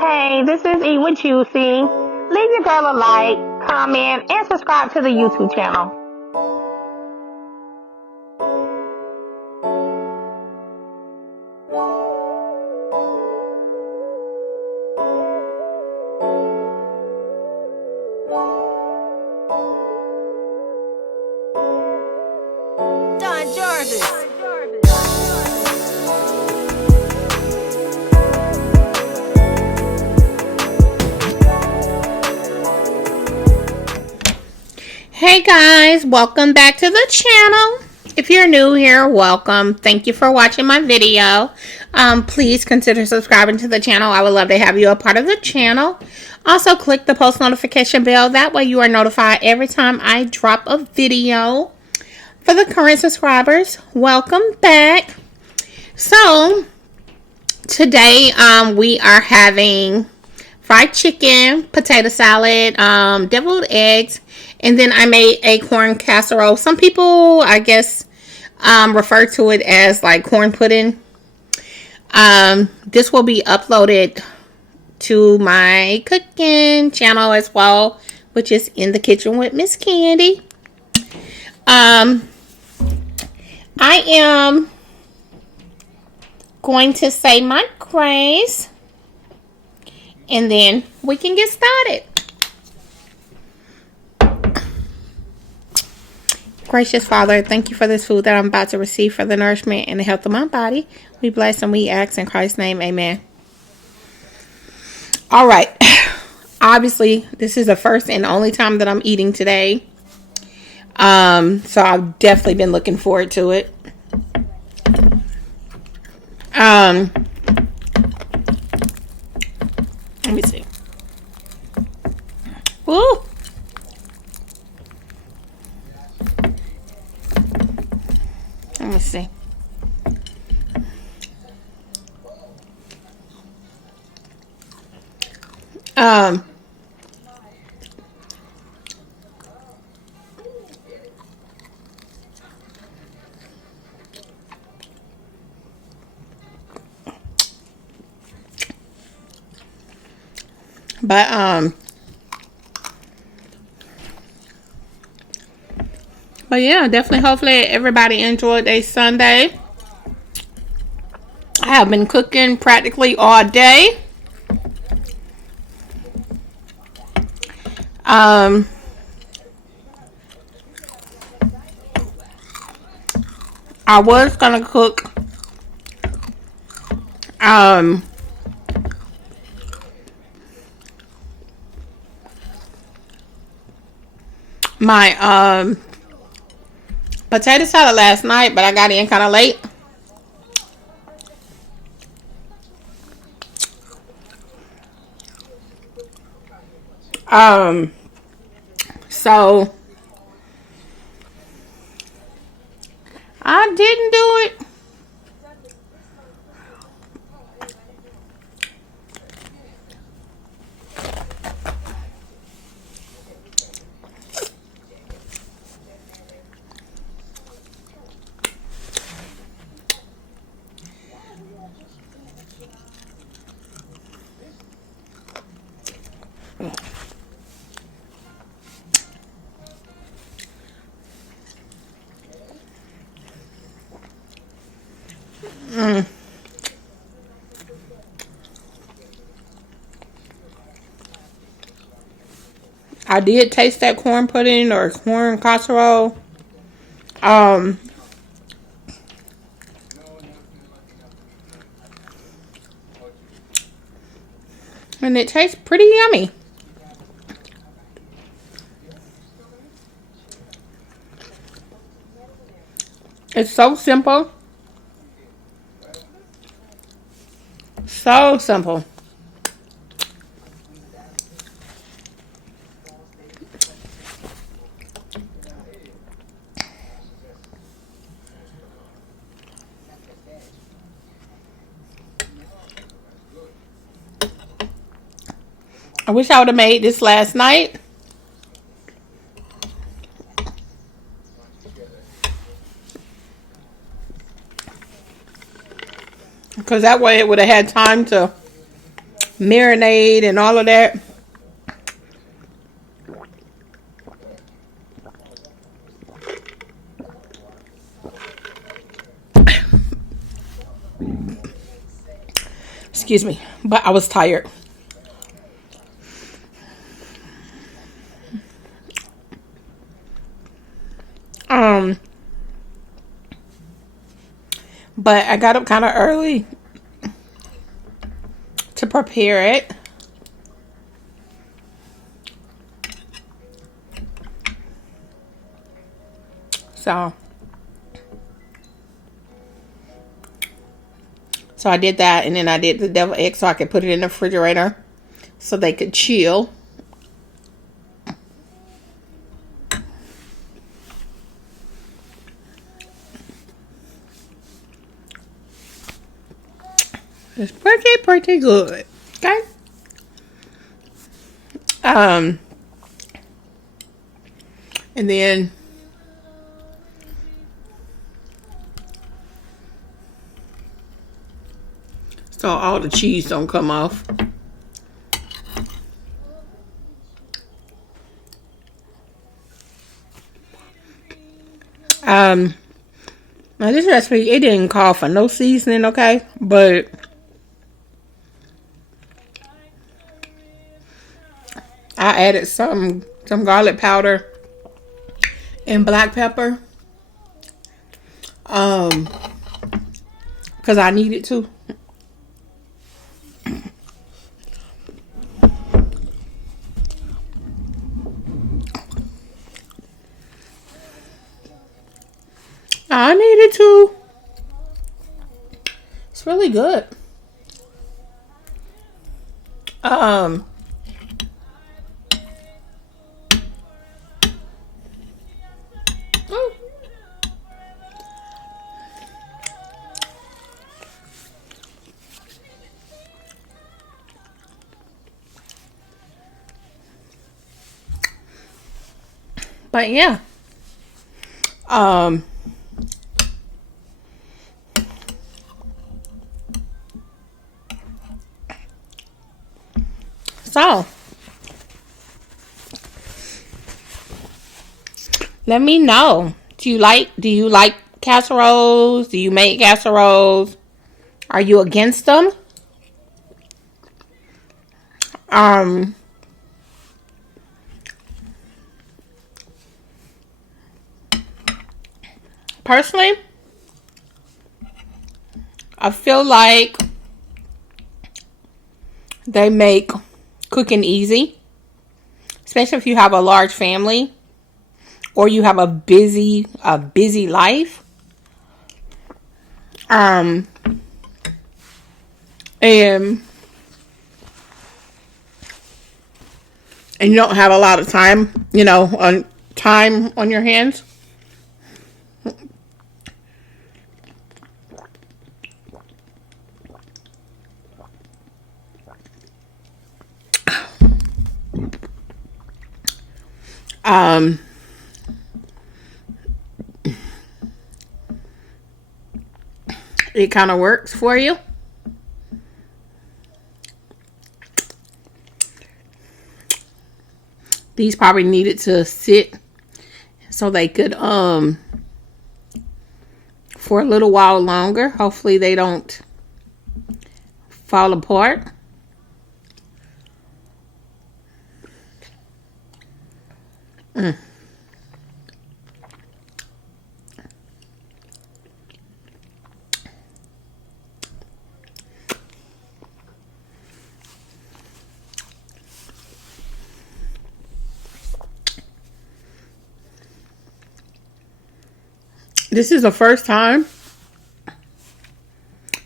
Hey, this is E with Juicy. Leave your girl a like, comment, and subscribe to the YouTube channel. Don Jarvis. Hey guys, welcome back to the channel. If you're new here, welcome. Thank you for watching my video. Please consider subscribing to the channel. I would love to have you a part of the channel. Also, click the post notification bell. That way you are notified every time I drop a video. For the current subscribers, welcome back. So, today we are having fried chicken, potato salad, deviled eggs, and then I made a corn casserole. Some people, I guess, refer to it as like corn pudding. This will be uploaded to my cooking channel as well, which is In the Kitchen with Miss Candy. I am going to say my grace, and then we can get started. Gracious Father, thank you for this food that I'm about to receive for the nourishment and the health of my body. We bless and we ask in Christ's name, amen. All right. Obviously, this is the first and only time that I'm eating today. So I've definitely been looking forward to it. Let me see. Woo! Let me see. But yeah, definitely, hopefully everybody enjoyed their Sunday. I have been cooking practically all day. I was gonna cook my potato salad last night, but I got in kind of late. So I didn't do it. I did taste that corn pudding or corn casserole. And it tastes pretty yummy. It's so simple. So simple. I wish I would have made this last night. Because that way it would have had time to marinade and all of that. Excuse me, but I was tired. But I got up kind of early to prepare it. So I did that, and then I did the deviled egg so I could put it in the refrigerator so they could chill. It's pretty good. Okay. And then so all the cheese don't come off. Now this recipe, it didn't call for no seasoning, okay? But I added some garlic powder and black pepper. Because I needed to. I needed to. It's really good. But yeah. So let me know. Do you like casseroles? Do you make casseroles? Are you against them? Personally, I feel like they make cooking easy, especially if you have a large family or you have a busy life. And you don't have a lot of time, on your hands. It kind of works for you. These probably needed to sit so they could for a little while longer. Hopefully they don't fall apart. This is the first time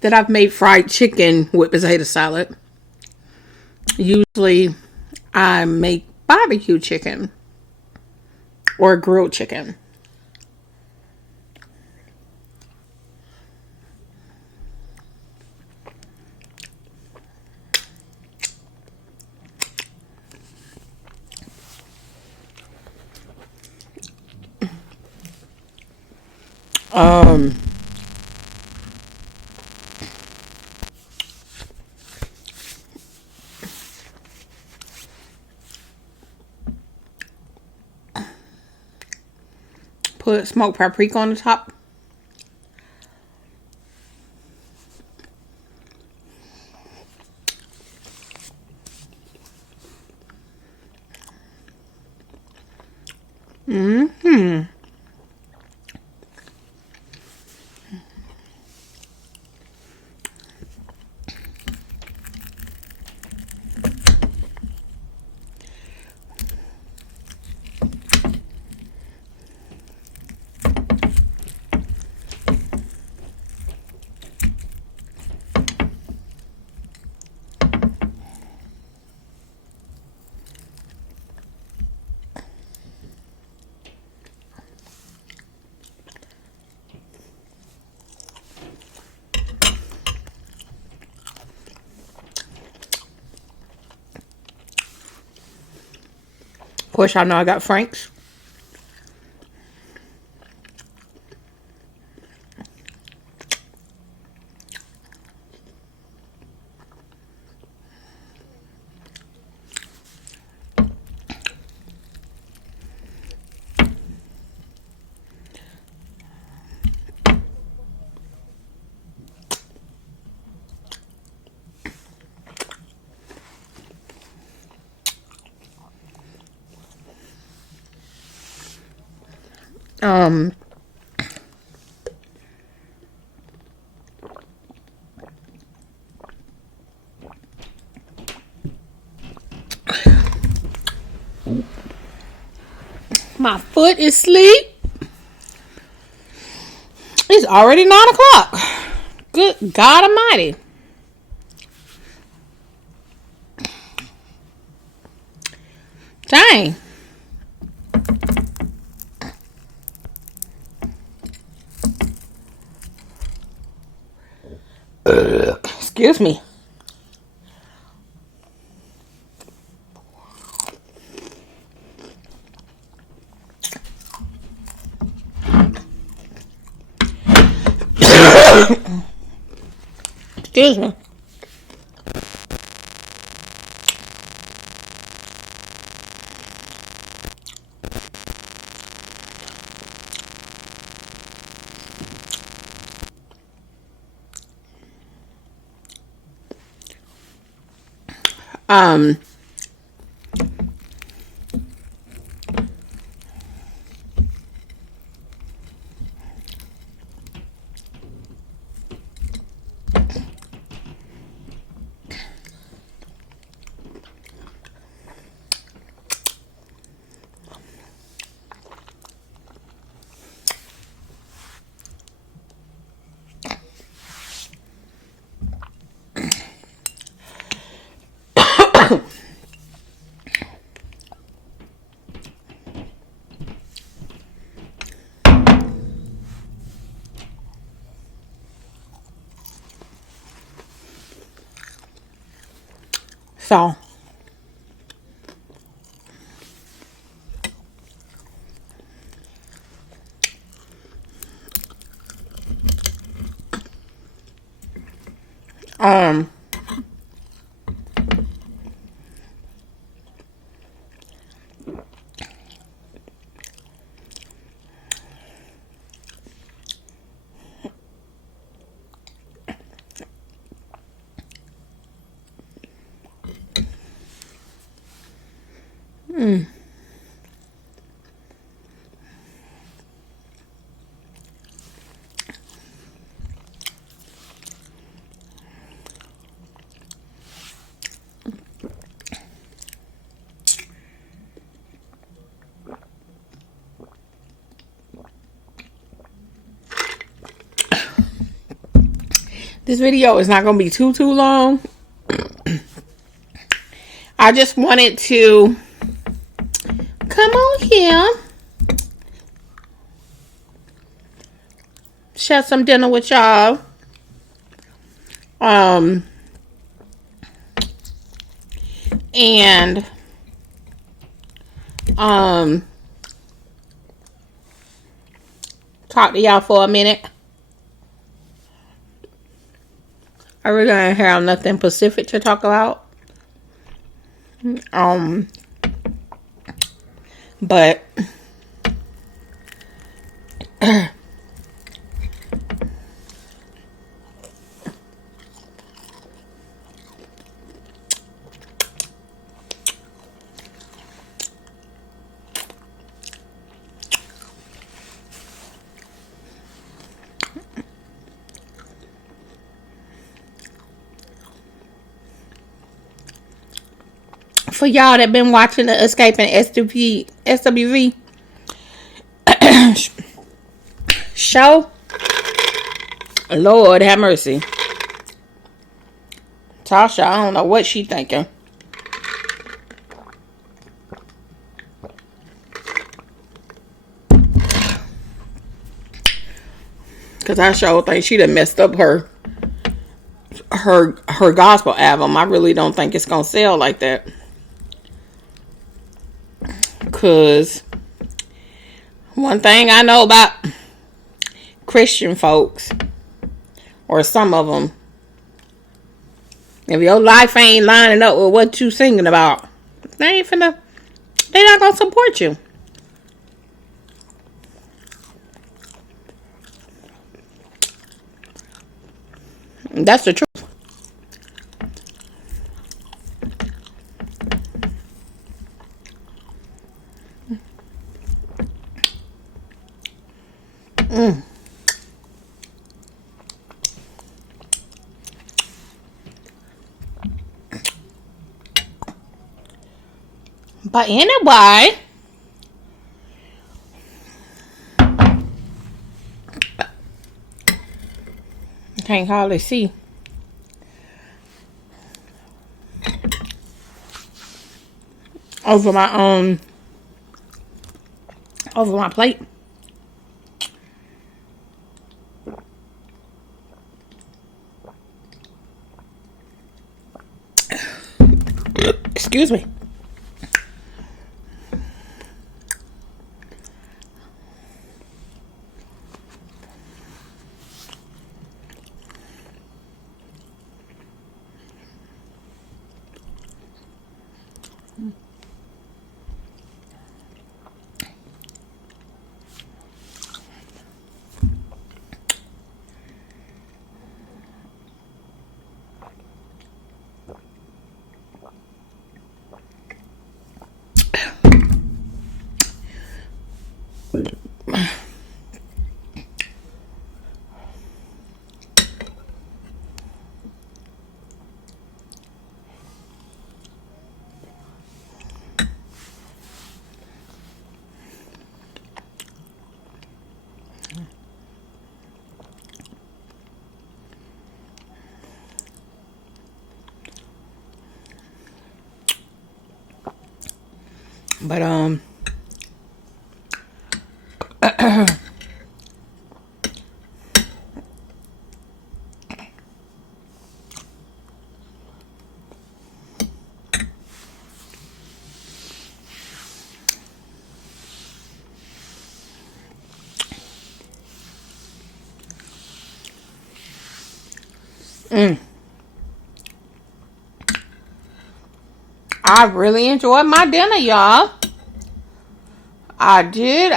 that I've made fried chicken with potato salad. Usually I make barbecue chicken or grilled chicken. put smoked paprika on the top. Mm-hmm. Of course, y'all know I got Frank's. My foot is asleep. It's already 9 o'clock. Good God Almighty. Dang. Excuse me. Excuse me. So, this video is not going to be too long. I just wanted to come on here, share some dinner with y'all. And talk to y'all for a minute. I really don't have nothing specific to talk about. But For y'all that been watching the Escaping SWV show, Lord have mercy. Tasha, I don't know what she thinking. Cause I sure think she done messed up her gospel album. I really don't think it's gonna sell like that. Cause one thing I know about Christian folks, or some of them, if your life ain't lining up with what you singing about, they're not gonna support you. That's the truth. But anyway, can't hardly see. Over my plate. Excuse me. But I really enjoyed my dinner, y'all. I did.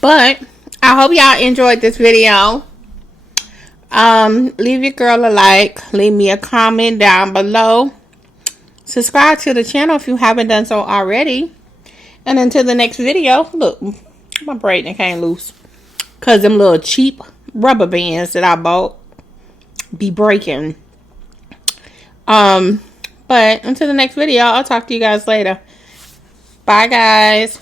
But I hope y'all enjoyed this video. Leave your girl a like. Leave me a comment down below. Subscribe to the channel if you haven't done so already. And until the next video, look, my braid came loose. Because them little cheap rubber bands that I bought be breaking. But until the next video, I'll talk to you guys later. Bye, guys.